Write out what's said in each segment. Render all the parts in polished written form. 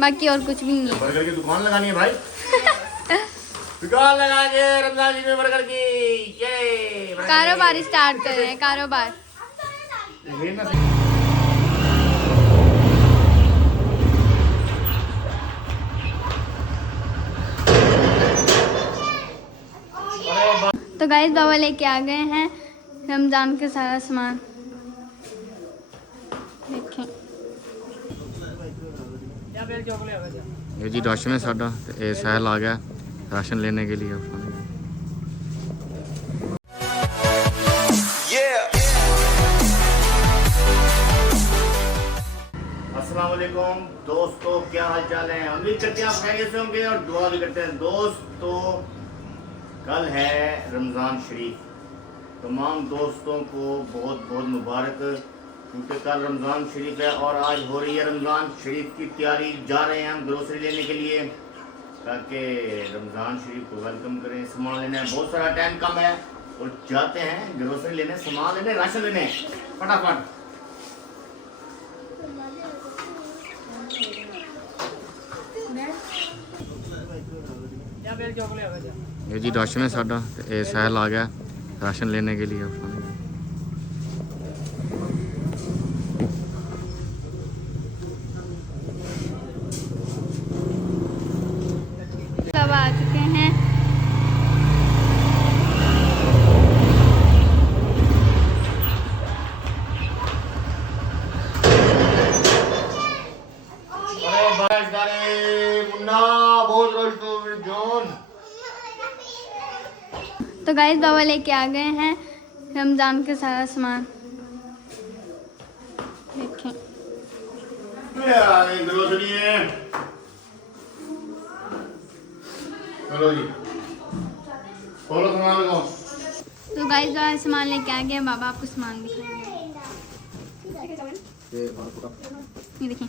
बाकी और कुछ भी नहीं है। बर्गर की दुकान लगानी है भाई। दुकान लगा के रमजान ईद में बर्गर की ये कारोबार स्टार्ट कर रहे हैं, कारोबार। तो गाइस बाबा लेके आ गए हैं रमजान के सारा सामान। देखें ये जी राशन है साडा ते सहल आ गया राशन लेने के लिए। अस्सलाम वालेकुम दोस्तों, क्या हाल चाल है? उम्मीद करते हैं आप खैरियत से होंगे और दुआ भी करते हैं। दोस्तों कल है रमज़ान शरीफ, तमाम दोस्तों को बहुत बहुत मुबारक, क्योंकि कल रमज़ान शरीफ है और आज हो रही है रमज़ान शरीफ की तैयारी। जा रहे हैं हम ग्रोसरी लेने के लिए ताकि रमज़ान शरीफ को वेलकम करें। सामान लेना है, बहुत सारा टाइम कम है और जाते हैं ग्रोसरी लेने, सामान लेने, राशन लेने फटाफट। ये जी राशन है साडा ते सहल आ गया राशन लेने के लिए। सब आ चुके हैं। तो गाइस बाबा लेके आ गए हैं रमजान के सारा सामान। देखें ग्रोसरी है, चलो जी खोलो सामान को। तो गाइस बाबा सामान लेके आ गए, बाबा आपको सामान दिखाएंगे। ये देखें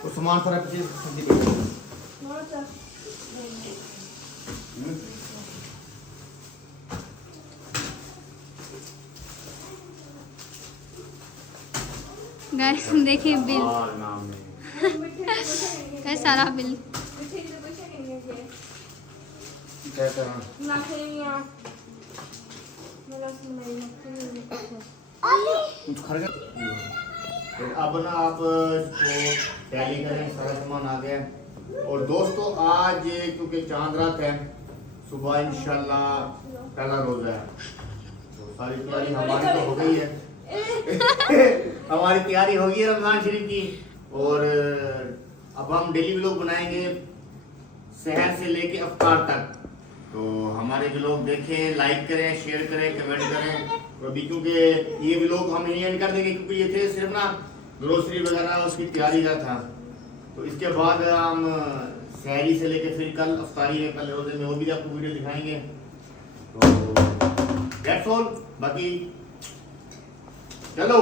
तो सामान सारा पीछे सब्जी पे गाइस देखिए बिल, गाइस सारा बिल। अब ना आप इसको टैली करें, सारा सामान आ गया। और दोस्तों आज क्योंकि चांद रात है, सुबह इंशाल्लाह पहला रोजा है, तो सारी तैयारी हमारी तो हो गई है। हमारी तैयारी हो गई है रमजान शरीफ की। और अब हम डेली व्लॉग बनाएंगे सहर से लेके अफ्तार तक। तो हमारे व्लॉग देखें, लाइक करें, शेयर करें, कमेंट करें। तो अभी क्योंकि ये व्लॉग हम यही एंड कर देंगे, क्योंकि ये थे सिर्फ ना ग्रोसरी वगैरह उसकी तैयारी का था। तो इसके बाद हम सहरी से लेके फिर कल अफ्तारी में, कल रोजे में वो भी आपको वीडियो दिखाएंगे। तो दैट्स ऑल, बाकी चलो।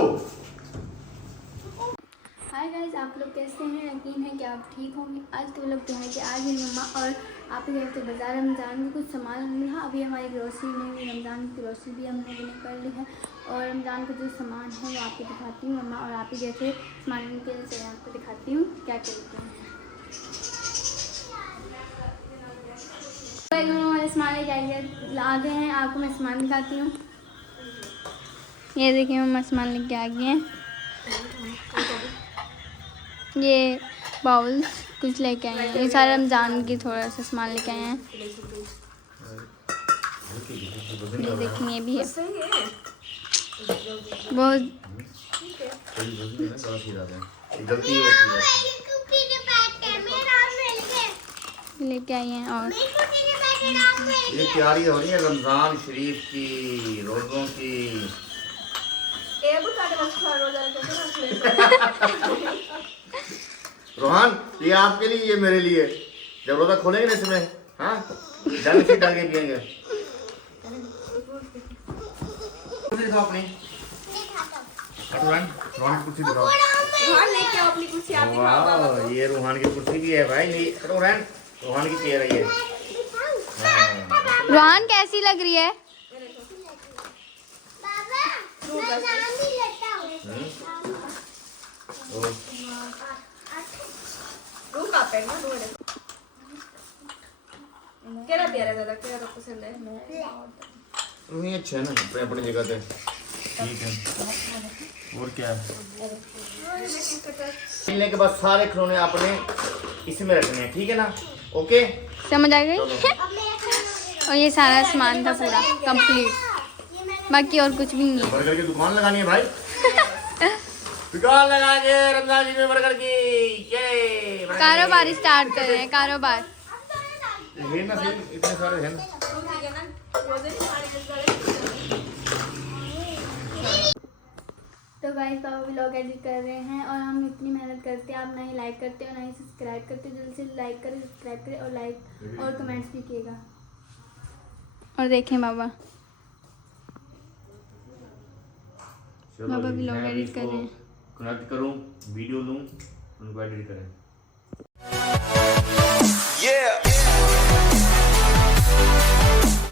हाय गाइस, आप लोग कैसे हैं? यकीन है कि आप ठीक होंगे। आज के लोग क्या है कि आज मेरी मम्मा और आप गए थे बाजार रमज़ान में कुछ सामान लिया। अभी हमारी ग्रोसरी में रमज़ान की ग्रोसरी भी हमने कर ली है और रमज़ान का जो सामान है वो आपको दिखाती हूँ। मम्मा और आप ही गए थे सामान के लिए, आपको दिखाती हूँ क्या क्या लेते हैं। हमारे सामान लेके आ गए हैं, आपको मैं सामान दिखाती हूँ। ये देखिए मम्मा सामान लेके आ गए हैं। ये बाउल्स कुछ लेके आए हैं, ये सारा रमजान की थोड़ा सा सामान लेके आए हैं। ये देखिए ये भी है बहुत लेके आए हैं। और ये तैयारी हो रही है रमजान शरीफ की, रोजों की। रोहान ये आपके लिए, ये मेरे लिए। जब रोजा खोलेंगे ना इसमें, हाँ डाल के पियेंगे। दिखाओ अपनी रोहान की कुर्सी दिखाओ। वाह ये रोहान की कुर्सी भी है भाई। ये रोहान की चेयर है ये। रोहान कैसी लग रही है? और रू का पेन ना रू केरा प्यारा ज्यादा केरा तो पसंद है नहीं अच्छा है ना अपने अपनी जगह पे ठीक है। और क्या है मिलने के बाद सारे खिलौने आपने इसमें रखने हैं, ठीक है ना? ओके समझ आ गई। और ये सारा सामान था पूरा कंप्लीट, बाकी और कुछ भी नहीं है। बर्गर की दुकान लगानी है भाई। दुकान लगा के रमजान जी में बर्गर की ये कारोबार स्टार्ट कर रहे हैं, कारोबार। है ना सही, इतने सारे हैं ना। तो गाइस पापा व्लॉग एडिट कर रहे हैं और हम इतनी मेहनत करते हैं, आप ना ही लाइक करते हो ना ही सब्सक्राइब करते हो। जल्दी से लाइक करें, सब्सक्राइब करें और लाइक और कमेंट्स भी कीजिएगा। और देखें बाबा बाबा जी, व्लॉग मैं अभी एडिट कर रहे हैं। इसको कनेक्ट करूं, वीडियो लूं, उनको एडिट करें।